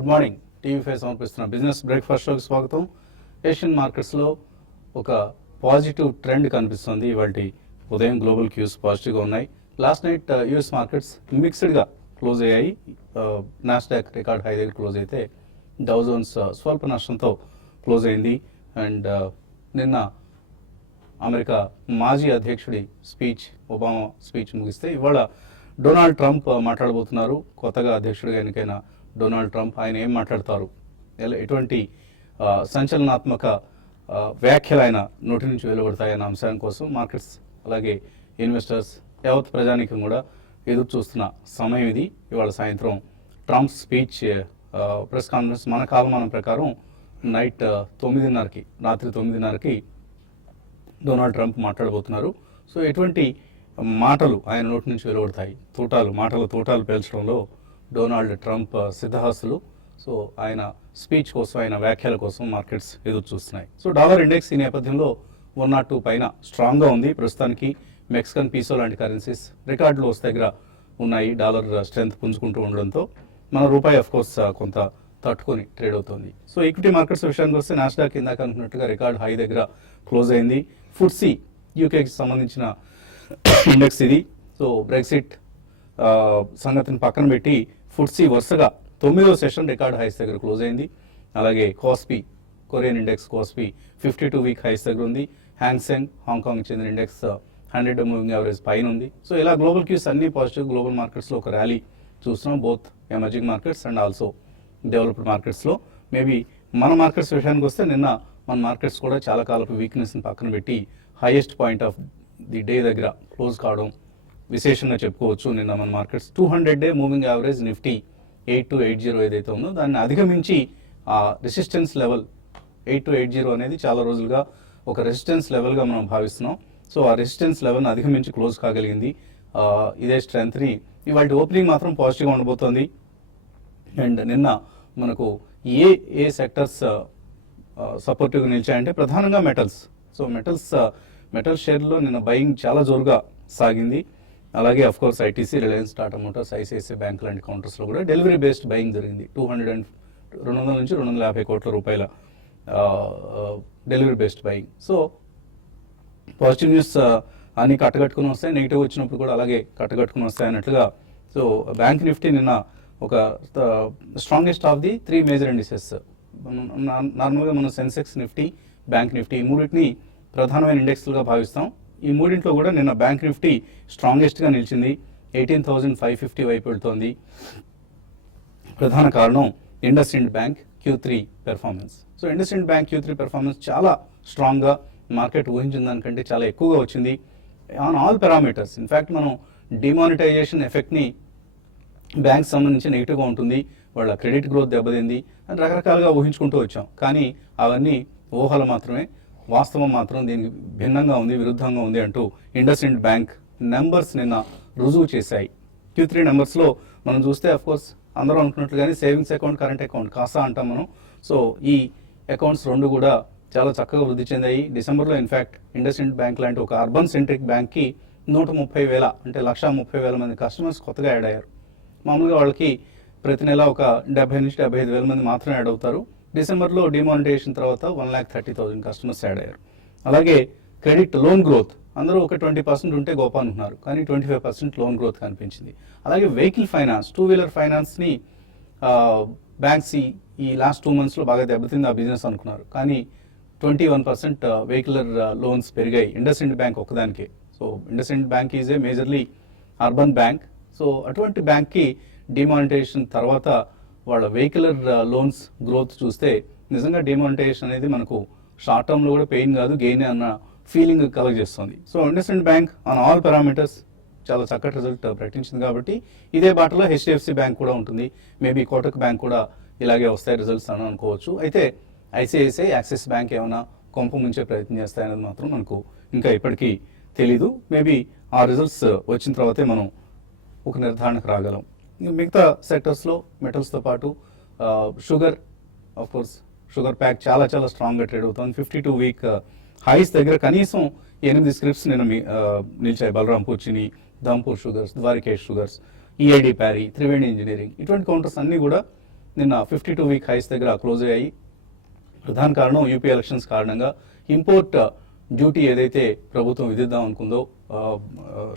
Good morning. TV5 సమర్పిస్తున్న business breakfast షోకి స్వాగతం. ఏషియన్ మార్కెట్స్లో ఒక పాజిటివ్ ట్రెండ్ కనిపిస్తుంది. ఇవాళ ఉదయం గ్లోబల్ క్యూస్ పాజిటివ్గా ఉన్నాయి. లాస్ట్ నైట్ యూఎస్ మార్కెట్స్ మిక్స్డ్గా క్లోజ్ అయ్యాయి. నాస్డాక్ రికార్డ్ హై దగ్గర క్లోజ్ అయితే డౌ జోన్స్ స్వల్ప నష్టంతో క్లోజ్ అయింది. అండ్ నిన్న అమెరికా మాజీ అధ్యక్షుడి స్పీచ్, ఒబామా స్పీచ్ ముగిస్తే ఇవాళ డొనాల్డ్ ట్రంప్ మాట్లాడబోతున్నారు. కొత్తగా అధ్యక్షుడిగా ఎన్నికైన డొనాల్డ్ ట్రంప్ ఆయన ఏం మాట్లాడతారు, ఎటువంటి సంచలనాత్మక వ్యాఖ్యలు ఆయన నోటి నుంచి వెలువడతాయన్న అంశం కోసం మార్కెట్స్ అలాగే ఇన్వెస్టర్స్ యావత్ ప్రజానీకం కూడా ఎదురు చూస్తున్న సమయం ఇది. ఇవాళ సాయంత్రం ట్రంప్ స్పీచ్ ప్రెస్ కాన్ఫరెన్స్ మన కాలమానం ప్రకారం నైట్ 9:30కి, రాత్రి 9:30కి డొనాల్డ్ ట్రంప్ మాట్లాడబోతున్నారు. సో ఎటువంటి మాటలు ఆయన నోటి నుంచి వెలువడతాయి, మాటల తూటాలు పేల్చడంలో డొనాల్డ్ ట్రంప్ సిద్ధహస్తులు. సో ఆయన స్పీచ్ కోసం, ఆయన వ్యాఖ్యల కోసం మార్కెట్స్ ఎదురు చూస్తున్నాయి. సో డాలర్ ఇండెక్స్ ఈ నేపథ్యంలో 102 పైన స్ట్రాంగ్గా ఉంది. ప్రస్తుతానికి మెక్సికన్ పీసో లాంటి కరెన్సీస్ రికార్డులు వస్తే దగ్గర ఉన్నాయి. డాలర్ స్ట్రెంత్ పుంజుకుంటూ ఉండడంతో మన రూపాయి అఫ్కోర్స్ కొంత తట్టుకొని ట్రేడ్ అవుతుంది. సో ఈక్విటీ మార్కెట్స్ విషయానికి వస్తే నాస్డాక్ ఇందాక అనుకున్నట్టుగా రికార్డ్ హై దగ్గర క్లోజ్ అయింది. ఫుట్సీ యూకేకి సంబంధించిన ఇండెక్స్ ఇది. సో బ్రెక్సిట్ సంగతిని పక్కన పెట్టి ఫుట్సీ వరుసగా 9వ సెషన్ రికార్డ్ హైస్ దగ్గర క్లోజ్ అయింది. అలాగే KOSPI, Korean index KOSPI 52 week highs దగ్గర ఉంది. హ్యాంగ్సెంగ్ హాంకాంగ్ చెందిన ఇండెక్స్ 100 మూవింగ్ యావరేజ్ పైన ఉంది. సో ఇలా గ్లోబల్ క్యూస్ అన్ని పాజిటివ్. గ్లోబల్ మార్కెట్స్లో ఒక ర్యాలీ చూస్తున్నాం, both emerging markets and also developed మార్కెట్స్లో. మేబీ మన మార్కెట్స్ విషయానికి వస్తే నిన్న మన మార్కెట్స్ కూడా చాలా కాలపు వీక్నెస్ని పక్కన పెట్టి highest point of the day దగ్గర క్లోజ్ కావడం విశేషంగా చెప్పుకోవచ్చు. నిన్న మన markets 200 day moving average Nifty 8280 ఏదైతే ఉందో దాన్ని అధిగమించి ఆ రెసిస్టెన్స్ లెవెల్ 8280 అనేది చాలా రోజులుగా ఒక రెసిస్టెన్స్ లెవెల్గా మనం భావిస్తున్నాం. సో ఆ రెసిస్టెన్స్ లెవెల్ని అధిగమించి క్లోజ్ కాగలిగింది. ఇదే స్ట్రెంత్ని ఇవాళ ఓపెనింగ్ మాత్రం పాజిటివ్గా ఉండబోతోంది. అండ్ నిన్న మనకు ఏ సెక్టర్స్ సపోర్టివ్గా నిలిచాయంటే ప్రధానంగా మెటల్స్. సో మెటల్ షేర్లో నిన్న బయింగ్ చాలా జోరుగా సాగింది. అలాగే of course ITC, Reliance, Tata Motors, ICICI bank లాంటి కౌంటర్స్లో కూడా డెలివరీ బేస్డ్ బయింగ్ జరిగింది. 200 నుంచి 250 కోట్ల రూపాయల delivery based buying. So positive news అన్ని కట్టగట్టుకుని వస్తాయి, నెగిటివ్ వచ్చినప్పుడు కూడా అలాగే కట్టగట్టుకుని వస్తాయి అన్నట్లుగా. సో బ్యాంక్ నిఫ్టీ నిన్న ఒక strongest of the 3 major indices. నార్మల్గా మనం సెన్సెక్స్, నిఫ్టీ, బ్యాంక్ నిఫ్టీ ఈ మూడింటిని ప్రధానమైన ఇండెక్స్లుగా భావిస్తాం. ఈ మూడింట్లో కూడా నిన్న బ్యాంక్ నిఫ్టీ స్ట్రాంగెస్ట్గా నిలిచింది. 18,550 వైపు వెళ్తోంది. ప్రధాన కారణం IndusInd bank Q3 performance. So IndusInd bank Q3 performance చాలా స్ట్రాంగ్గా, మార్కెట్ ఊహించిన దానికంటే చాలా ఎక్కువగా వచ్చింది ఆన్ ఆల్ పారామీటర్స్. ఇన్ఫ్యాక్ట్ మనం డిమానిటైజేషన్ ఎఫెక్ట్ని బ్యాంక్ సంబంధించి నెగిటివ్గా ఉంటుంది, వాళ్ళ క్రెడిట్ గ్రోత్ దెబ్బతింది అని రకరకాలుగా ఊహించుకుంటూ వచ్చాం. కానీ అవన్నీ ఊహలు మాత్రమే, వాస్తవం మాత్రం దీనికి భిన్నంగా ఉంది, విరుద్ధంగా ఉంది అంటూ ఇండస్ ఇండ్ బ్యాంక్ నెంబర్స్ నిన్న రుజువు చేశాయి. Q3 నెంబర్స్లో మనం చూస్తే అఫ్కోర్స్ అందరూ అనుకున్నట్లుగానే savings account, current account, Kasa అంటాం మనం. సో ఈ అకౌంట్స్ రెండు కూడా చాలా చక్కగా వృద్ధి చెందాయి. డిసెంబర్లో ఇన్ఫ్యాక్ట్ ఇండస్ ఇండ్ బ్యాంక్ లాంటి ఒక అర్బన్ సెంట్రిక్ బ్యాంక్కి 130,000 అంటే 130,000 మంది కస్టమర్స్ కొత్తగా యాడ్ అయ్యారు. మామూలుగా వాళ్ళకి ప్రతి నెల ఒక 70 నుంచి 75,000 మంది మాత్రమే యాడ్ అవుతారు. డిసెంబర్లో డిమానిటైజేషన్ తర్వాత 1,30,000 కస్టమర్స్ యాడ్ అయ్యారు. అలాగే క్రెడిట్ లోన్ గ్రోత్ అందరూ ఒక 20% ఉంటే గొప్ప అనుకున్నారు, కానీ 25% లోన్ గ్రోత్ కనిపించింది. అలాగే వెహికల్ ఫైనాన్స్, 2 వీలర్ ఫైనాన్స్ని బ్యాంక్స్ ఈ లాస్ట్ 2 మంత్స్లో బాగా దెబ్బతింది ఆ బిజినెస్ అనుకున్నారు, కానీ 21% వెహికులర్ లోన్స్ పెరిగాయి ఇండస్ ఇండ్ బ్యాంక్ ఒక్కదానికే. So IndusInd bank is a majorly urban bank. So అటువంటి బ్యాంక్కి డిమానిటైజేషన్ తర్వాత వాళ్ళ వెహికులర్ లోన్స్ గ్రోత్ చూస్తే నిజంగా డిమానిటైజేషన్ అనేది మనకు షార్ట్ టర్మ్లో కూడా పెయిన్ కాదు, గెయిన్ అన్న ఫీలింగ్ కలగజేస్తుంది. So IndusInd bank on all parameters చాలా చక్కటి రిజల్ట్ ప్రకటించింది. కాబట్టి ఇదే బాటలో HDFC బ్యాంక్ కూడా ఉంటుంది. మేబీ కోటక్ బ్యాంక్ కూడా ఇలాగే వస్తాయి రిజల్ట్స్ అని అనుకోవచ్చు. అయితే ఐసిఐసిఐ, యాక్సిస్ బ్యాంక్ ఏమైనా కొంప ముంచే ప్రయత్నం చేస్తాయనేది మాత్రం మనకు ఇంకా ఇప్పటికీ తెలీదు. మేబీ ఆ రిజల్ట్స్ వచ్చిన తర్వాతే మనం ఒక నిర్ధారణకు రాగలం. మిగతా సెక్టర్స్లో మెటల్స్తో పాటు షుగర్, ఆఫ్కోర్స్ షుగర్ ప్యాక్ చాలా చాలా స్ట్రాంగ్గా ట్రేడ్ అవుతుంది. 52 వీక్ హైస్ దగ్గర కనీసం 8 స్క్రిప్ట్స్ నేను నిలిచాయి. Balrampur Chini, Dhampur sugars, Dwarikesh sugars, EID Parry, Triveni engineering ఇటువంటి కౌంటర్స్ అన్నీ కూడా నిన్న 52-week హైస్ దగ్గర క్లోజ్ అయ్యాయి. ప్రధాన కారణం యూపీ ఎలక్షన్స్ కారణంగా ఇంపోర్ట్ డ్యూటీ ఏదైతే ప్రభుత్వం విధిద్దాం అనుకుందో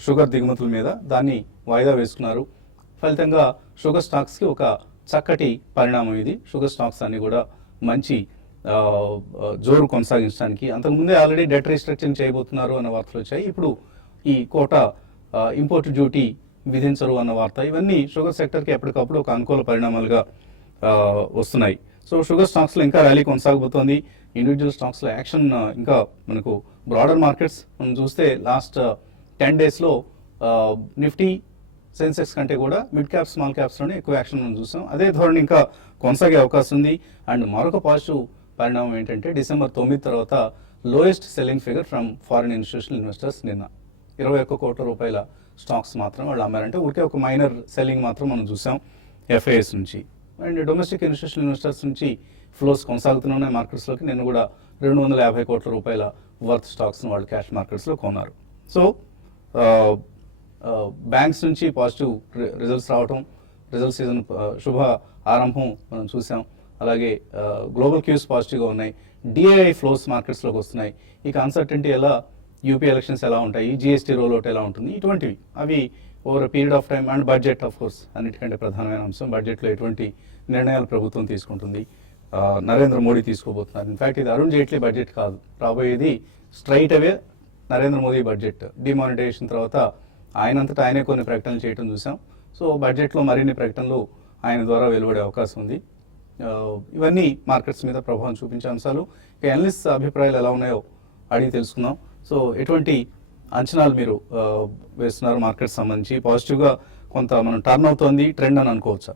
షుగర్ దిగుమతుల మీద దాన్ని వాయిదా వేసుకున్నారు. ఫలితంగా షుగర్ స్టాక్స్కి ఒక చక్కటి పరిణామం ఇది. షుగర్ స్టాక్స్ అన్ని కూడా మంచి జోరు కొనసాగించడానికి అంతకుముందే ఆల్రెడీ డెట్ రీస్ట్రక్చరింగ్ చేయబోతున్నారు అన్న వార్తలు వచ్చాయి. ఇప్పుడు ఈ కోటా ఇంపోర్ట్ డ్యూటీ విధించరు అన్న వార్త, ఇవన్నీ షుగర్ సెక్టర్కి ఎప్పటికప్పుడు ఒక అనుకూల పరిణామాలుగా వస్తున్నాయి. సో షుగర్ స్టాక్స్లో ఇంకా ర్యాలీ కొనసాగబోతోంది. ఇండివిజువల్ స్టాక్స్లో యాక్షన్ ఇంకా మనకు బ్రాడర్ మార్కెట్స్ మనం చూస్తే లాస్ట్ 10 daysలో నిఫ్టీ సెన్సెక్స్ కంటే కూడా మిడ్ క్యాప్ స్మాల్ క్యాప్స్లోనే ఎక్కువ యాక్షన్ మనం చూసాం. అదే ధోరణి ఇంకా కొనసాగే అవకాశం ఉంది. అండ్ మరొక పాజిటివ్ పరిణామం ఏంటంటే December 9 తర్వాత lowest selling figure from foreign institutional investors నిన్న 21 కోట్ల రూపాయల స్టాక్స్ మాత్రం వాళ్ళు అమ్మారంటే ఊరికే ఒక మైనర్ సెల్లింగ్ మాత్రం మనం చూసాం ఎఫ్ఐఎస్ నుంచి. అండ్ డొమెస్టిక్ ఇన్స్టిట్యూషనల్ ఇన్వెస్టర్స్ నుంచి ఫ్లోస్ కొనసాగుతున్న మార్కెట్స్లోకి నిన్న కూడా 250 కోట్ల రూపాయల వర్త్ స్టాక్స్ను వాళ్ళు క్యాష్ మార్కెట్స్లో కొన్నారు. సో బ్యాంక్స్ నుంచి పాజిటివ్ రిజల్ట్స్ రావటం, రిజల్ట్ సీజన్ శుభ ఆరంభం మనం చూసాం. అలాగే గ్లోబల్ క్యూస్ పాజిటివ్గా ఉన్నాయి. డిఐఐ ఫ్లోస్ మార్కెట్స్లోకి వస్తున్నాయి. ఇక అన్సర్టెంటీ ఎలా, యూపీ ఎలక్షన్స్ ఎలా ఉంటాయి, జిఎస్టీ రోల్అవుట్ ఎలా ఉంటుంది, ఇటువంటివి అవి over period of time. And budget of course అన్నిటికంటే ప్రధానమైన అంశం. బడ్జెట్లో ఎటువంటి నిర్ణయాలు ప్రభుత్వం తీసుకుంటుంది, నరేంద్ర మోడీ తీసుకోబోతున్నారు. ఇన్ఫ్యాక్ట్ ఇది అరుణ్ జైట్లీ బడ్జెట్ కాదు, రాబోయేది స్ట్రైట్ అవే నరేంద్ర మోదీ బడ్జెట్. డిమానిటైజేషన్ తర్వాత ఆయనంతటా ఆయనే కొన్ని ప్రకటనలు చేయడం చూసాం. సో బడ్జెట్లో మరిన్ని ప్రకటనలు ఆయన ద్వారా వెలువడే అవకాశం ఉంది. ఇవన్నీ మార్కెట్స్ మీద ప్రభావం చూపించే అంశాలు. ఇక అనలిస్ట్ అభిప్రాయాలు ఎలా ఉన్నాయో అడిగి తెలుసుకుందాం. సో ఎటువంటి అంచనాలు మీరు వేస్తున్నారు మార్కెట్ సంబంధించి? పాజిటివ్గా కొంత మనం టర్న్ అవుతోంది ట్రెండ్ అని అనుకోవచ్చా?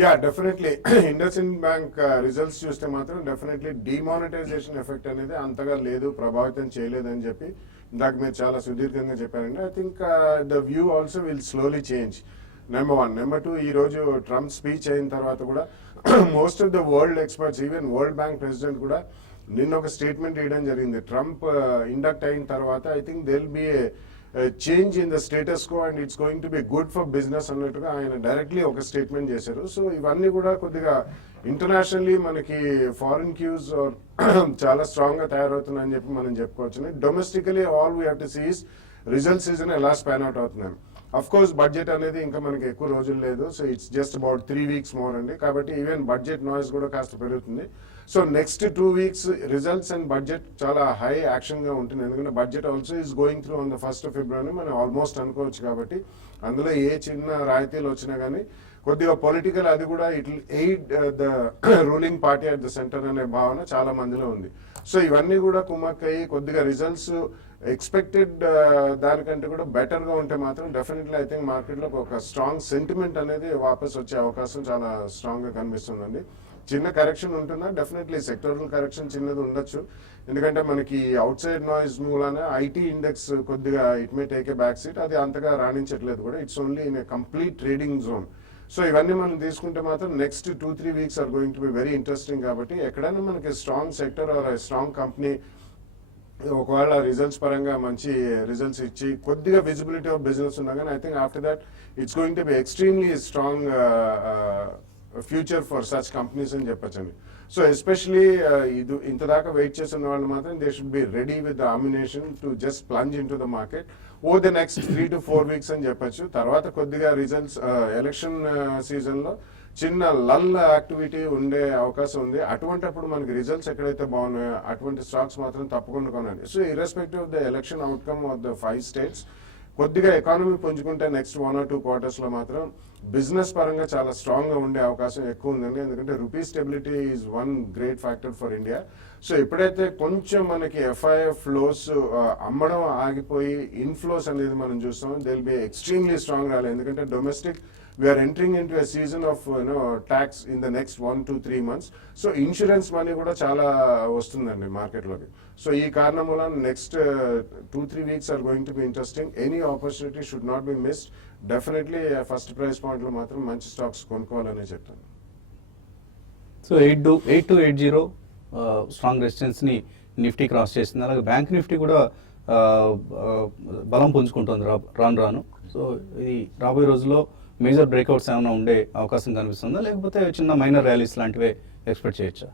Yeah, definitely IndusInd bank results చూస్తే మాత్రం డెఫినెట్లీ డిమానిటైజేషన్ ఎఫెక్ట్ అనేది అంతగా లేదు, ప్రభావితం చేయలేదని చెప్పి ఇందాక మీరు చాలా సుదీర్ఘంగా చెప్పారండి. I think the view also will slowly change. Number 1. Number 2, ఈ రోజు ట్రంప్ స్పీచ్ అయిన తర్వాత కూడా most of the world experts, even world bank president కూడా నిన్న ఒక స్టేట్మెంట్ ఇవ్వడం జరిగింది. ట్రంప్ ఇండక్ట్ అయిన తర్వాత I think they will B change in the status quo and it's going to be good for business అన్నట్టుగా ఆయన డైరెక్ట్లీ ఒక స్టేట్మెంట్ చేశారు. సో ఇవన్నీ కూడా కొద్దిగా ఇంటర్నేషనల్లీ మనకి ఫారిన్ క్యూస్ చాలా స్ట్రాంగ్ గా తయారవుతున్నాయని చెప్పి మనం చెప్పుకోవచ్చు. Domestically all we have to see is result season ఎలా స్పాన్ అవుట్ అవుతున్నాయి. అఫ్ కోర్స్ బడ్జెట్ అనేది ఇంకా మనకి ఎక్కువ రోజులు లేదు. So it's just about 3 weeks more అండి. కాబట్టి ఈవెన్ బడ్జెట్ నాయిస్ కూడా కాస్త పెరుగుతుంది. So next 2 weeks results and budget చాలా హై యాక్షన్ గా ఉంటుంది. ఎందుకంటే budget also is going through on the 1st of February మనం ఆల్మోస్ట్ అనుకోవచ్చు. కాబట్టి అందులో ఏ చిన్న రాయితీలు వచ్చినా కానీ కొద్దిగా పొలిటికల్ అది కూడా it will aid the ruling party at the centre అనే భావన చాలా మందిలో ఉంది. సో ఇవన్నీ కూడా కుమ్మక్కయ్యి కొద్దిగా రిజల్ట్స్ ఎక్స్పెక్టెడ్ దానికంటే కూడా బెటర్ గా ఉంటే మాత్రం డెఫినెట్లీ ఐ థింక్ మార్కెట్ లో ఒక స్ట్రాంగ్ సెంటిమెంట్ అనేది వాపస్ వచ్చే అవకాశం చాలా స్ట్రాంగ్ గా కనిపిస్తుందండి. చిన్న కరెక్షన్ ఉంటున్నా డెఫినెట్లీ సెక్టోరల్ కరెక్షన్ చిన్నది ఉండొచ్చు. ఎందుకంటే మనకి అవుట్ సైడ్ నాయిస్ మూలాన ఐటీ ఇండెక్స్ కొద్దిగా it may take a back seat, అది అంతగా రాణించట్లేదు కూడా. It's only in a complete trading zone. So ఇవన్నీ మనం తీసుకుంటే మాత్రం next 2-3 weeks are going to be very interesting. కాబట్టి ఎక్కడైనా మనకి strong sector or strong company ఒకవేళ రిజల్ట్స్ పరంగా మంచి రిజల్ట్స్ ఇచ్చి కొద్దిగా విజిబిలిటీ ఆఫ్ బిజినెస్ ఉన్నా కానీ I think after that it's going to B extremely strong future for such companies అని చెప్పచ్చండి. సో ఎస్పెషలీ ఇది ఇంతదాకా వెయిట్ చేస్తున్న వాళ్ళు మాత్రం they should be ready with the ammunition to just plunge in to the market over the next 3 to 4 weeks అని చెప్పచ్చు. తర్వాత కొద్దిగా results election season లో చిన్న లల్ యాక్టివిటీ ఉండే అవకాశం ఉంది. అటువంటిప్పుడు మనకి రిజల్ట్స్ ఎక్కడైతే బాగున్నాయో అటువంటి స్టాక్స్ మాత్రం తప్పకుండా కొనండి. So irrespective of the election outcome of the 5 states కొద్దిగా ఎకానమీ పుంజుకుంటే నెక్స్ట్ 1 or 2 quarters లో మాత్రం బిజినెస్ పరంగా చాలా స్ట్రాంగ్ గా ఉండే అవకాశం ఎక్కువ ఉందండి. ఎందుకంటే rupee stability is one great factor for India. So ఎప్పుడైతే కొంచెం మనకి ఎఫ్ఐఎఫ్ ఫ్లోస్ అమ్మడం ఆగిపోయి ఇన్ఫ్లోస్ అనేది మనం చూస్తాం, they will be extremely strong rally. ఎందుకంటే domestic we're entering in to a season of tax in the next 1 to 3 months. సో ఇన్సూరెన్స్ మనీ కూడా చాలా వస్తుందండి మార్కెట్లోకి. సో ఈ కారణం వల్ల next 2-3 weeks are going to be interesting. Any opportunity should not be missed. Definitely first price పాయింట్లో మాత్రం మంచి స్టాక్స్ కొనుక్కోవాలని చెప్తాను. సో 8280 స్ట్రాంగ్ రెసిస్టెన్స్ని నిఫ్టీ క్రాస్ చేసింది. అలాగే బ్యాంక్ నిఫ్టీ కూడా బలం పుంజుకుంటుంది రాను రాను. సో ఇది రాబోయే రోజుల్లో మేజర్ బ్రేక్అవుట్స్ ఏమైనా ఉండే అవకాశం కనిపిస్తుందా, లేకపోతే చిన్న మైనర్ ర్యాలీస్ లాంటివే ఎక్స్పెక్ట్ చేయొచ్చా?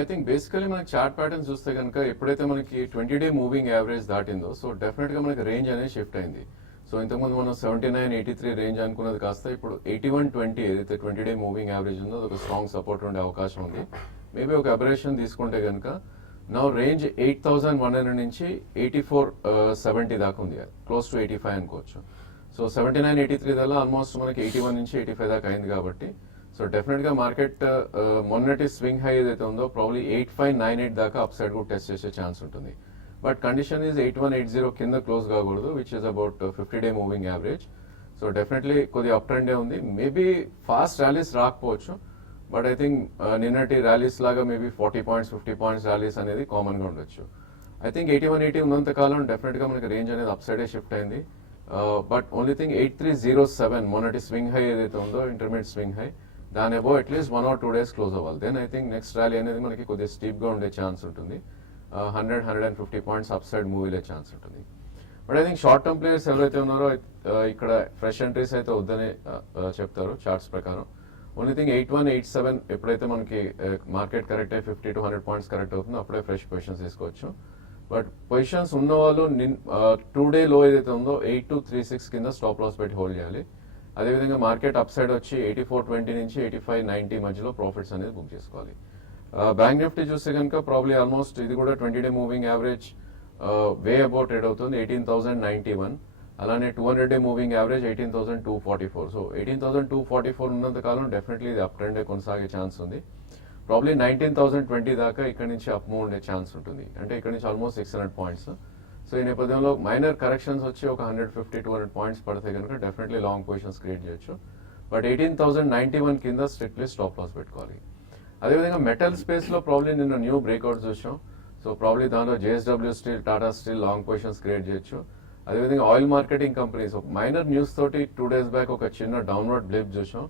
ఐ థింక్ బేసికలీ మనకి చార్ట్ ప్యాటర్న్స్ చూస్తే కనుక ఎప్పుడైతే మనకి 20-day మూవింగ్ యావరేజ్ దాటిందో సో డెఫినెట్గా మనకి రేంజ్ అనేది షిఫ్ట్ అయింది. సో ఇంతకుముందు మనం 79-83 రేంజ్ అనుకున్నది కాస్త ఇప్పుడు 81-20 ఏదైతే 20-day మూవింగ్ యావరేజ్ ఉందో అది ఒక స్ట్రాంగ్ సపోర్ట్ ఉండే అవకాశం ఉంది. మేబీ ఒక అబరేషన్ తీసుకుంటే కనుక నా రేంజ్ 8,100 నుంచి 8470 దాకా ఉంది, క్లోజ్ టు 85 అనుకోవచ్చు. సో 79-83 దాకా ఆల్మోస్ట్ మనకి 81 నుంచి 85 దాకా అయింది కాబట్టి సో డెఫినెట్గా మార్కెట్ మొన్నటి స్వింగ్ హై ఏదైతే ఉందో ప్రాబ్లీ 8598 దాకా అప్ సైడ్ కూడా టెస్ట్ చేసే ఛాన్స్ ఉంటుంది. బట్ కండిషన్ ఈజ్ 8180 కింద క్లోజ్ కాకూడదు, which is about 50-day moving average. So definitely కొద్దిగా అప్ ట్రెండే ఉంది. మేబీ ఫాస్ట్ ర్యాలీస్ రాకపోవచ్చు, బట్ ఐ థింక్ నిన్నటి ర్యాలీస్ లాగా మేబీ 40 పాయింట్స్ 50 పాయింట్స్ ర్యాలీస్ అనేది కామన్గా ఉండొచ్చు. ఐ థింక్ 8180 ఉన్నంత కాలం డెఫినెట్గా మనకి రేంజ్ అనేది అప్ సైడే షిఫ్ట్ అయింది. బట్ ఓన్లీ థింగ్ 8307 మొన్నటి స్వింగ్ హై ఏదైతే ఉందో ఇంటర్మీడియట్ స్వింగ్ హై దాని above at least 1 or 2 days close అవ్వాలి. Then I think next rally అనేది మనకి కొద్దిగా స్టీప్గా ఉండే ఛాన్స్ ఉంటుంది. 100-150 పాయింట్స్ అప్ సైడ్ మూవ్ అయ్యే ఛాన్స్ ఉంటుంది. But I think short term players ఎవరైతే ఉన్నారో ఇక్కడ ఫ్రెష్ ఎంట్రీస్ అయితే వద్దనే చెప్తారు చార్ట్స్ ప్రకారం. ఓన్లీ థింగ్ 8187 ఎప్పుడైతే మనకి మార్కెట్ కరెక్ట్ అయ్యి 50-100 పాయింట్స్ కరెక్ట్ అవుతుందో అప్పుడే ఫ్రెష్ పొజిషన్స్ తీసుకోవచ్చు. బట్ పొజిషన్స్ ఉన్న వాళ్ళు 2-day లో ఏదైతే ఉందో 8236 కింద స్టాప్ లాస్ పెట్టి హోల్డ్ చేయాలి. అదేవిధంగా మార్కెట్ అప్ సైడ్ వచ్చి 8420 నుంచి 8590 మధ్యలో ప్రాఫిట్స్ అనేది బుక్ చేసుకోవాలి. బ్యాంక్ నిఫ్టీ చూస్తే కనుక ప్రాబ్లీ ఆల్మోస్ట్ ఇది కూడా 20-day moving average way about trade అవుతుంది 18,091. అలానే 200-day మూవింగ్ యావరేజ్ 18,244. సో 18,244 ఉన్నంత కాలం డెఫినెట్లీ ఇది అప్ ట్రెండే కొనసాగే ఛాన్స్ ఉంది. ప్రాబ్లీ 19,020 దాకా ఇక్కడ నుంచి అప్ మూవ్ ఉండే ఛాన్స్ ఉంటుంది, అంటే ఇక్కడ నుంచి ఆల్మోస్ట్ 600 పాయింట్స్. సో ఈ నేపథ్యంలో మైనర్ కరెక్షన్స్ వచ్చి ఒక 150-200 పాయింట్స్ పడితే కనుక డెఫినెట్లీ లాంగ్ పొజిషన్స్ క్రియేట్ చేయొచ్చు. బట్ 18,091 కింద స్ట్రిక్ట్లీ స్టాప్ లాస్ పెట్టుకోవాలి. అదేవిధంగా మెటల్ స్పేస్లో ప్రాబ్లీ నిన్న న్యూ బ్రేక్అవుట్ చూసాం. సో ప్రాబ్లీ దానిలో JSW steel, Tata steel long positions create చేయొచ్చు. అదేవిధంగా oil marketing companies minor news తోటి 2 days బ్యాక్ ఒక చిన్న డౌన్వర్డ్ బ్లిప్ చూసాం.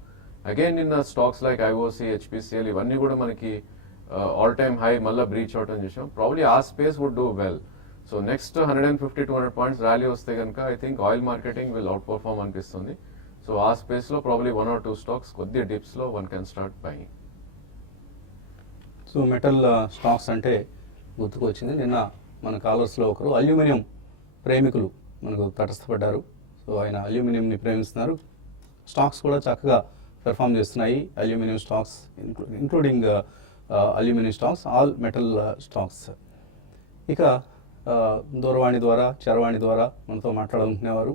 అగైన్ నిన్న స్టాక్స్ లైక్ IOC, HPCL ఇవన్నీ కూడా మనకి ఆల్ టైమ్ హై మళ్ళీ బ్రీచ్ అవటం చూసాం. ప్రాబ్లీ ఆ space would do well. So next 150-200 points rally వస్తే కనుక I think oil marketing will outperform అనిపిస్తుంది. సో ఆ స్పేస్లో ప్రాబ్లీ 1 or 2 స్టాక్స్ కొద్దిగా డిప్స్లో one can start buying. So metal stocks అంటే గుర్తుకు వచ్చింది, నిన్న మన కాలర్స్లో ఒకరు అల్యూమినియం ప్రేమికులు మనకు తటస్థపడ్డారు. సో ఆయన అల్యూమినియంని ప్రేమిస్తున్నారు. స్టాక్స్ కూడా చక్కగా పెర్ఫామ్ చేస్తున్నాయి. Aluminium stocks including aluminium stocks, all metal stocks. ఇక దూరవాణి ద్వారా, చరవాణి ద్వారా మనతో మాట్లాడాలనుకునేవారు,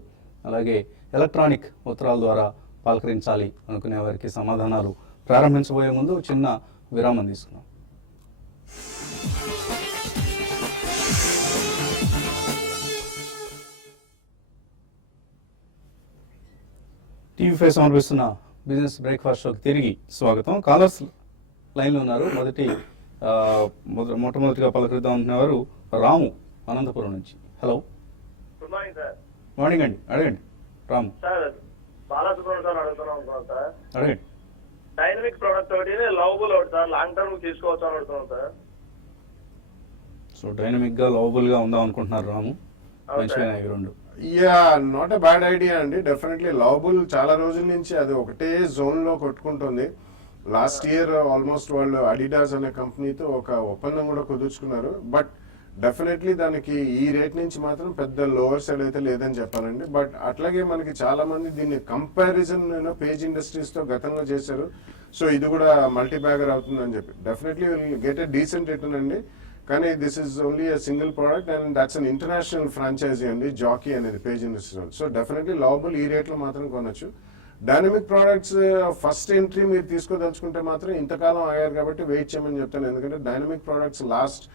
అలాగే ఎలక్ట్రానిక్ ఉత్తరాల ద్వారా పలకరించాలి అనుకునే వారికి సమాధానాలు ప్రారంభించబోయే ముందు చిన్న విరామం తీసుకున్నాం. టీవీ5 సమర్పిస్తున్న బిజినెస్ బ్రేక్ఫాస్ట్ షోకి తిరిగి స్వాగతం. కాలర్స్ లైన్లో ఉన్నారు. మొట్టమొదటిగా పలకరిద్దాం అనుకునేవారు రాము అనంతపురం నుంచి. Hello, good morning sir. Morning అండి, అడగండి. రాము సార్ బాలసుబ్రహ్మణ్యం సార్ అడుగుతున్నాం సార్. అడగండి. డైనమిక్ ప్రోడక్ట్ ఒకటి లవబుల్ ఒకటి సార్, లాంగ్ టర్మ్ తీసుకోవచ్చు అని అడుగుతున్నాం సార్. సో డైనమిక్ గా లవబుల్ గా ఉందాం అనుకుంటున్నారు రాము. మంచిగా ఇవి రెండు. Yeah, not a bad idea అండి. డెఫినెట్లీ లవబుల్ చాలా రోజుల నుంచి అది ఒకటే జోన్ లో కొట్టుకుంటుంది. లాస్ట్ ఇయర్ ఆల్మోస్ట్ వాళ్ళు అడిడాస్ అనే కంపెనీతో ఒక ఒప్పందం కూడా కుదుర్చుకున్నారు. బట్ డెఫినెట్లీ దానికి ఈ రేట్ నుంచి మాత్రం పెద్ద లోవర్ సైడ్ అయితే లేదని చెప్పానండి. బట్ అట్లాగే మనకి చాలా మంది దీన్ని కంపారిజన్ పేజ్ ఇండస్ట్రీస్ తో గతంలో చేశారు. సో ఇది కూడా మల్టీ బ్యాగర్ అవుతుందని చెప్పి definitely will get a decent return అండి. కానీ this is only a single product and that's an international franchise అండి, జాకీ అనేది Page industry. So definitely lovable ఈ రేట్లో మాత్రం కొనొచ్చు. డైనమిక్ ప్రోడక్ట్స్ ఫస్ట్ ఎంట్రీ మీరు తీసుకోదలుచుకుంటే మాత్రం ఇంతకాలం అయ్యారు కాబట్టి వెయిట్ చేయమని చెప్తాను. ఎందుకంటే డైనమిక్ ప్రోడక్ట్స్ లాస్ట్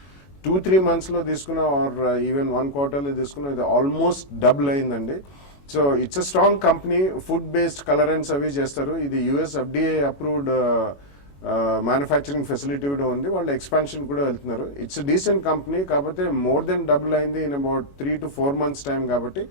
2-3 months లో తీసుకున్న ఆర్ ఈవెన్ 1 quarter లో తీసుకున్న ఇది ఆల్మోస్ట్ డబుల్ అయిందండి. So it's a strong company. Food based colourants అవి చేస్తారు. ఇది US FDA approved manufacturing facility కూడా ఉంది. వాళ్ళు ఎక్స్పాన్షన్ కూడా వెళ్తున్నారు. It's decent company. కాకపోతే మోర్ దెన్ డబుల్ అయింది in about 3 to 4 months time. కాబట్టి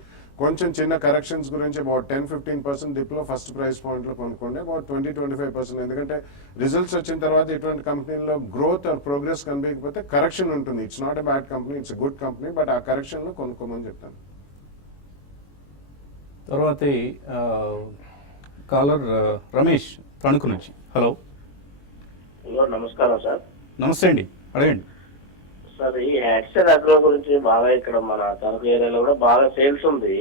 కొంచెం చిన్న కరెక్షన్స్ గురించి అబౌట్ 10-15% డిప్లో ఫస్ట్ ప్రైస్ పాయింట్లో కొనుక్కోండి. అబౌట్ 20-25%. ఎందుకంటే రిజల్ట్స్ వచ్చిన తర్వాత ఇటువంటి కంపెనీలో గ్రోత్ ఆర్ ప్రోగ్రెస్ కనిపించకపోతే కరెక్షన్ ఉంటుంది. It's not a bad company, it's a good company. But ఆ కరెక్షన్లో కొనుక్కోమని చెప్తాను. తర్వాత కాలర్ రమేష్ తణుకు నుంచి. హలో హలో, నమస్కారం సార్. నమస్తే అండి, అడగండి. సార్, ఈ యాక్షన్ అగ్రో గురించి బాగా ఇక్కడ మన తణుకు ఏరియాలో కూడా బాగా సేల్స్ ఉంది.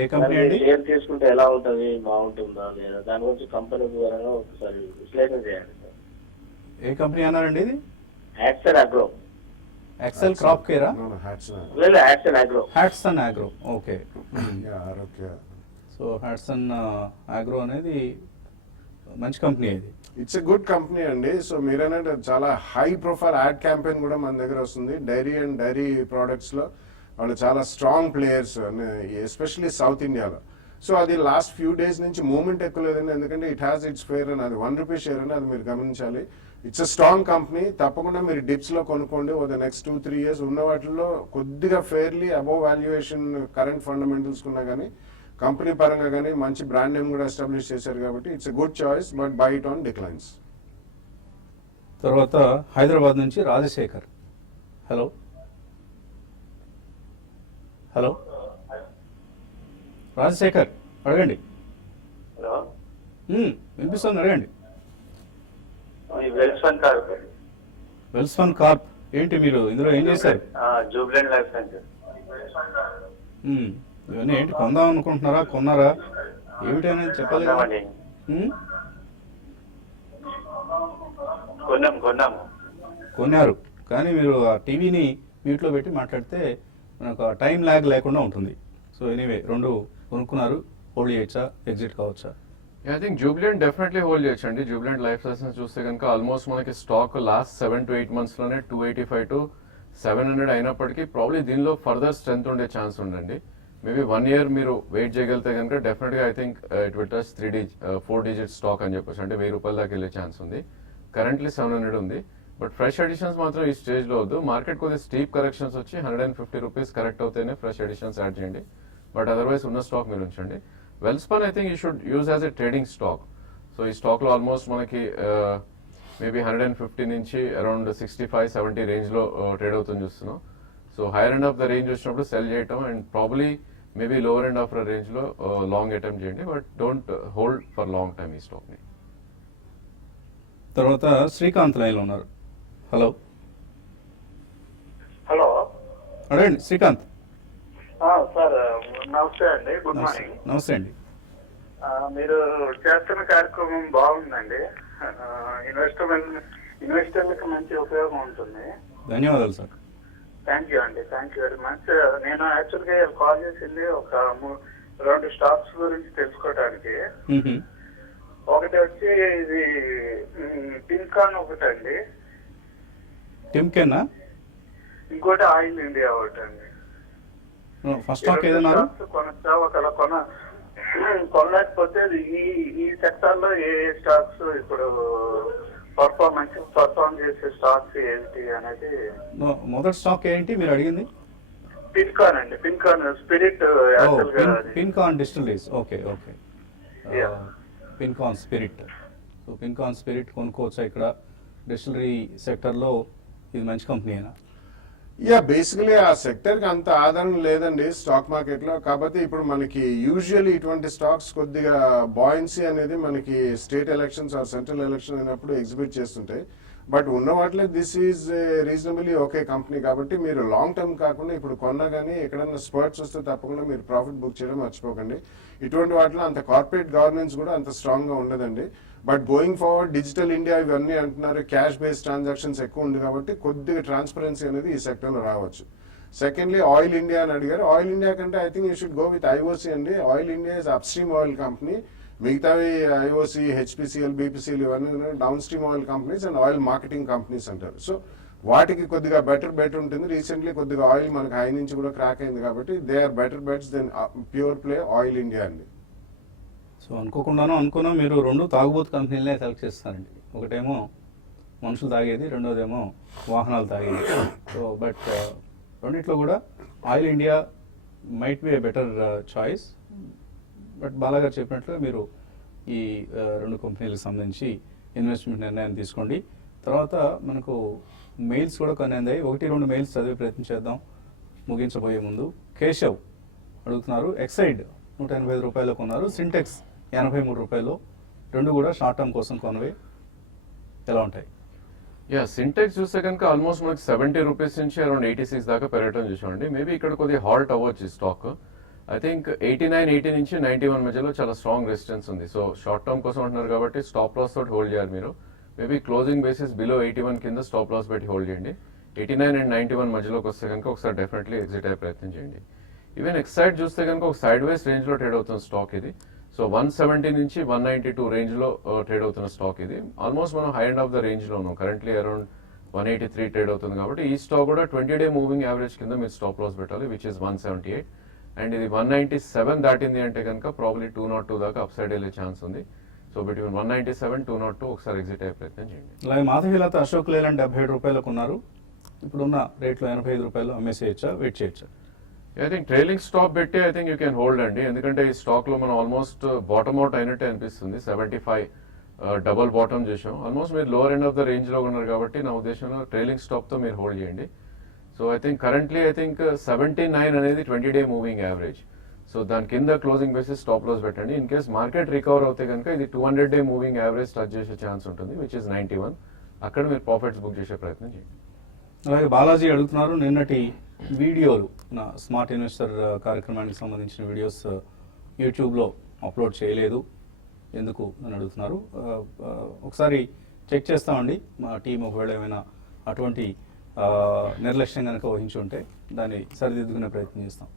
ఏ కంపెనీ అండి? షేర్ తీసుకుంటే ఎలా ఉంటది, బాగుంటుందా లేదా, దాని గురించి కంపెనీ వివరంగా ఒకసారి విశ్లేషణ చేయండి సార్. ఏ కంపెనీ అన్నారండి ఇది? Action agro. ఎక్సెల్ క్రాప్ కేరా? లేదు, action agro. Hatsun Agro. Okay. ఆరోగ్య సో హ్యాట్సన్ ఆగ్రో అనేది మంచి కంపెనీ ఇది. ఇట్స్ ఎ గుడ్ కంపెనీ అండి. సో మీరన్నట్టు చాలా హై ప్రొఫైల్ యాడ్ క్యాంపెయిన్ కూడా మన దగ్గర వస్తుంది. డైరీ అండ్ డైరీ ప్రోడక్ట్స్ లో వాళ్ళు చాలా స్ట్రాంగ్ ప్లేయర్స్, ఎస్పెషల్లీ సౌత్ ఇండియాలో. సో అది లాస్ట్ ఫ్యూ డేస్ నుంచి మూవ్మెంట్ ఎక్కువ లేదండి, ఎందుకంటే ఇట్ హ్యాస్ ఇట్స్ ఫేర్ అని, అది ₹1 షేర్ అని, అది మీరు గమనించాలి. It's a strong company. తప్పకుండా మీరు డిప్స్ లో కొనుక్కోండి. ఓ ద నెక్స్ట్ 2-3 years ఉన్న వాటిల్లో కొద్దిగా fairly above valuation current fundamentals కున్నా కానీ కంపెనీ పరంగా కానీ మంచి బ్రాండ్ నేమ్ కూడా ఎస్టాబ్లిష్ చేశారు కాబట్టి it's a good choice, but by it on declines. తర్వాత హైదరాబాద్ నుంచి రాజశేఖర్. హలో హలో రాజశేఖర్, అడగండి. హలో, వినిపిస్తుంది, అడగండి. Welspun Corp. వెల్స్ఫన్ కార్ప్ ఏంటి, మీరు ఇందులో ఏం చేశారు? Jubilant life sciences. ఇవన్నీ ఏంటి, కొందాం అనుకుంటున్నారా, కొన్నారా, ఏమిటి అనేది చెప్పాలి కదా. కొన్నాము. కొన్నారు, కానీ మీరు ఆ టీవీని మ్యూట్లో పెట్టి మాట్లాడితే మనకు టైం ల్యాగ్ లేకుండా ఉంటుంది. సో ఎనీవే, రెండు కొనుక్కున్నారు, హోల్డ్ చేయొచ్చా, ఎగ్జిట్ కావచ్చా? I think Jubilant definitely hold చేయొచ్చండి. జూబ్లెంట్ లైఫ్ సైన్సెస్ చూస్తే కనుక ఆల్మోస్ట్ మనకి స్టాక్ లాస్ట్ 7 to 8 months లోనే 285 to 700 అయినప్పటికీ ప్రాబ్లీ దీనిలో ఫర్దర్ స్ట్రెంత్ ఉండే ఛాన్స్ ఉండండి. మేబీ 1 year మీరు వెయిట్ చేయగలిగితే కనుక డెఫినెట్గా I think it will touch 4 digit stock అని చెప్పొచ్చు. అంటే ₹1000 దాకా వెళ్ళే ఛాన్స్ ఉంది. కరెంట్లీ 700 ఉంది. బట్ ఫ్రెష్ ఎడిషన్స్ మాత్రం ఈ స్టేజ్లో వద్దు. మార్కెట్ కొద్దిగా స్టీప్ కరెక్షన్స్ వచ్చి ₹150 కరెక్ట్ అవుతేనే ఫ్రెష్ ఎడిషన్స్ యాడ్ చేయండి. బట్ అదర్వైజ్ ఉన్న స్టాక్ మీరు ఉంచండి. Welspun I think you should use as a trading stock. So ఈ స్టాక్లో ఆల్మోస్ట్ మనకి మేబీ 150 నుంచి అరౌండ్ 65-70 రేంజ్లో ట్రేడ్ అవుతుంది చూస్తున్నాం. So higher end of the range వచ్చినప్పుడు సెల్ చేయటం and probably maybe lower end of the రేంజ్లో లాంగ్ అటెంప్ట్ చేయండి. But don't hold for long time ఈ స్టాక్ని. తర్వాత శ్రీకాంత్ లైన్లో ఉన్నారు. హలో హలో, అడగండి శ్రీకాంత్. సార్ నమస్తే అండి, గుడ్ నమస్తే. మార్నింగ్. నమస్తే అండి. మీరు చేస్తున్న కార్యక్రమం బాగుందండి. ఇన్వెస్టర్లకు మంచి ఉపయోగం ఉంటుంది. ధన్యవాదాలు సార్. థ్యాంక్ యూ అండి, థ్యాంక్ యూ వెరీ మచ్. నేను యాక్చువల్గా కాల్ చేసింది ఒక 2 స్టాక్స్ గురించి తెలుసుకోవడానికి. ఒకటి వచ్చి ఇది టిమ్కాన్ ఒకటండి, టిమ్కెన్నా, ఇంకోటి ఆయిల్ ఇండియా ఒకటండి. ఫస్ట్ స్టాక్ ఏదన్నారు? కొనొచ్చా, ఒకవేళ కొనలేకపోతే ఈ సెక్టర్ లో ఏ స్టాక్స్ ఇప్పుడు పర్ఫార్మ్ చేసే స్టాక్స్ ఏంటి అనేది. మొదటి స్టాక్ ఏంటి మీరు అడిగింది? పిన్కాన్ అండి, Pincon spirit. Pincon distilleries. Okay okay. Yeah. Pincon spirit. So Pincon spirit కొనుక్కోవచ్చా ఇక్కడ డిస్టిలరీ సెక్టర్లో? ఇది మంచి కంపెనీ అయినా? యా, బేసికలీ ఆ సెక్టర్ కి అంత ఆదరణ లేదండి స్టాక్ మార్కెట్ లో. కాబట్టి ఇప్పుడు మనకి యూజువల్లీ ఇటువంటి స్టాక్స్ కొద్దిగా బాయిన్సీ అనేది మనకి state elections or central election అయినప్పుడు ఎగ్జిబిట్ చేస్తుంటాయి. బట్ ఉన్న వాటిలో this is reasonably okay company. కాబట్టి మీరు లాంగ్ టర్మ్ కాకుండా ఇప్పుడు కొన్నా కానీ ఎక్కడన్నా స్పర్ట్స్ వస్తే తప్పకుండా మీరు ప్రాఫిట్ బుక్ చేయడం మర్చిపోకండి. ఇటువంటి వాటిలో అంత కార్పొరేట్ గవర్నెన్స్ కూడా అంత స్ట్రాంగ్ గా ఉండదండి. But going forward digital India ఇవన్నీ అంటున్నారు, క్యాష్ బేస్డ్ ట్రాన్సాక్షన్స్ ఎక్కువ ఉంది కాబట్టి కొద్దిగా ట్రాన్స్పరెన్సీ అనేది ఈ సెక్టర్లో రావచ్చు. సెకండ్లీ ఆయిల్ ఇండియా అని అడిగారు. ఆయిల్ ఇండియా కంటే I think you should go with IOC అండి. Oil India is upstream oil company. మిగతావి ఐఓసీ, హెచ్పిసిఎల్, బీపీసీఎల్ ఇవన్నీ downstream oil companies and oil marketing companies అంటారు. సో వాటికి కొద్దిగా better ఉంటుంది. రీసెంట్లీ కొద్దిగా ఆయిల్ మనకి హై నుంచి కూడా క్రాక్ అయింది కాబట్టి they are better bets than pure play oil India అండి. సో అనుకోకుండానో అనుకున్నా మీరు 2 తాగుబోతు కంపెనీలనే సెలెక్ట్ చేస్తారండి. ఒకటేమో మనుషులు తాగేది, రెండోదేమో వాహనాలు తాగేది. సో బట్ రెండిట్లో కూడా oil India might be a better choice. But బాలాగారు చెప్పినట్లుగా మీరు ఈ 2 కంపెనీలకు సంబంధించి ఇన్వెస్ట్మెంట్ నిర్ణయాన్ని తీసుకోండి. తర్వాత మనకు మెయిల్స్ కూడా కొన్ని అందాయి. 1-2 మెయిల్స్ చదివే ప్రయత్నం చేద్దాం ముగించబోయే ముందు. కేశవ్ అడుగుతున్నారు, ఎక్సైడ్ ₹185 కొన్నారు, సింటెక్స్ రూపాయలు, రెండు కూడా షార్ట్ టర్మ్ కోసం కొనవే. ఎలా ఉంటాయి? యా, సింటెక్స్ చూస్తే కనుక ఆల్మోస్ట్ మనకి 70 రూపీస్ నుంచి అరౌండ్ 86 దాకా పెరగడం చూసామండి. మేబీ ఇక్కడ కొద్దిగా హాల్ట్ అవ్వచ్చు ఈ స్టాక్. ఐ థింక్ 80 నుంచి 91 మధ్యలో చాలా స్ట్రాంగ్ రెసిస్టెన్స్ ఉంది. సో షార్ట్ టర్మ్ కోసం అంటున్నారు కాబట్టి స్టాప్ లాస్ తోటి హోల్డ్ చేయాలి మీరు. మేబీ క్లోజింగ్ బేసిస్ బిలో 81 కింద స్టాప్ లాస్ పెట్టి హోల్డ్ చేయండి. 89 అండ్ 91 మధ్యలోకి వస్తే కనుక ఒకసారి డెఫినెట్లీ ఎగ్జిట్ అయ్యే ప్రయత్నం చేయండి. ఈవెన్ ఎక్సైడ్ చూస్తే కనుక ఒక సైడ్ వేస్ రేంజ్ లో ట్రేడ్ అవుతున్న స్టాక్ ఇది. సో 170 నుంచి 192 రేంజ్ లో ట్రేడ్ అవుతున్న స్టాక్ ఇది. ఆల్మోస్ట్ మనం high end of the range లో ఉన్నాం. కరెంట్లీ అరౌండ్ 183 ట్రేడ్ అవుతుంది కాబట్టి ఈ స్టాక్ కూడా 20-డే మూవింగ్ యావరేజ్ కింద మీరు స్టాప్ లాస్ పెట్టాలి, విచ్ ఇస్ 178. అండ్ ఇది 197 దాటింది అంటే కనుక ప్రాబ్లీ 202 దాకా అప్ సైడ్ వెళ్ళే ఛాన్స్ ఉంది. సో బిట్వీన్ 197, 202 ఒకసారి ఎగ్జిట్ అయ్యే ప్రయత్నం చేయండి. అలాగే మాధవీలత అశోక్ లేలాండ్ 77 రూపాయలకు ఉన్నారు. ఇప్పుడున్న రేట్లో 85 రూపాయలు అమ్మేసేయచ్చా, వెయిట్ చేయొచ్చా? ఐ థింక్ ట్రైలింగ్ స్టాప్ పెట్టి I think you can hold అండి. ఎందుకంటే ఈ స్టాక్ లో మనం ఆల్మోస్ట్ బాటమ్ అవుట్ అయినట్టే అనిపిస్తుంది. 75 డబల్ బాటమ్ చేసాం. ఆల్మోస్ట్ మీరు lower end of the range లో ఉన్నారు కాబట్టి నా ఉద్దేశంలో ట్రైలింగ్ స్టాప్ తో మీరు హోల్డ్ చేయండి. సో ఐ థింక్ కరెంట్లీ 79 అనేది 20-డే మూవింగ్ యావరేజ్. సో దాని కింద క్లోజింగ్ బేసిస్ స్టాప్ లాస్ పెట్టండి. ఇన్ కేస్ మార్కెట్ రికవర్ అవుతే కనుక ఇది 200-డే మూవింగ్ యావరేజ్ టచ్ చేసే ఛాన్స్ ఉంటుంది, విచ్ ఇస్ 91. అక్కడ మీరు ప్రాఫిట్స్ బుక్ చేసే ప్రయత్నం చేయండి. అలాగే బాలాజీ అడుగుతున్నారు, నిన్నటి వీడియోలు నా స్మార్ట్ ఇన్వెస్టర్ కార్యక్రమానికి సంబంధించిన వీడియోస్ యూట్యూబ్లో అప్లోడ్ చేయలేదు ఎందుకు అని అడుగుతున్నారు. ఒకసారి చెక్ చేస్తామండి. మా టీం ఒకవేళ ఏమైనా అటువంటి నిర్లక్ష్యం కనుక వహించి ఉంటే దాన్ని సరిదిద్దుకునే ప్రయత్నం చేస్తాం.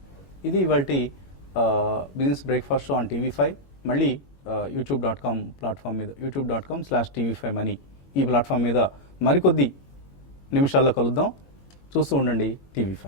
ఇది ఇవాల్టి business breakfast show on TV5. మళ్ళీ youtube.com ప్లాట్ఫామ్ మీద youtube.com/TV5 ఈ ప్లాట్ఫామ్ మీద మరికొద్ది నిమిషాల్లో కలుద్దాం. చూస్తూ ఉండండి TV5.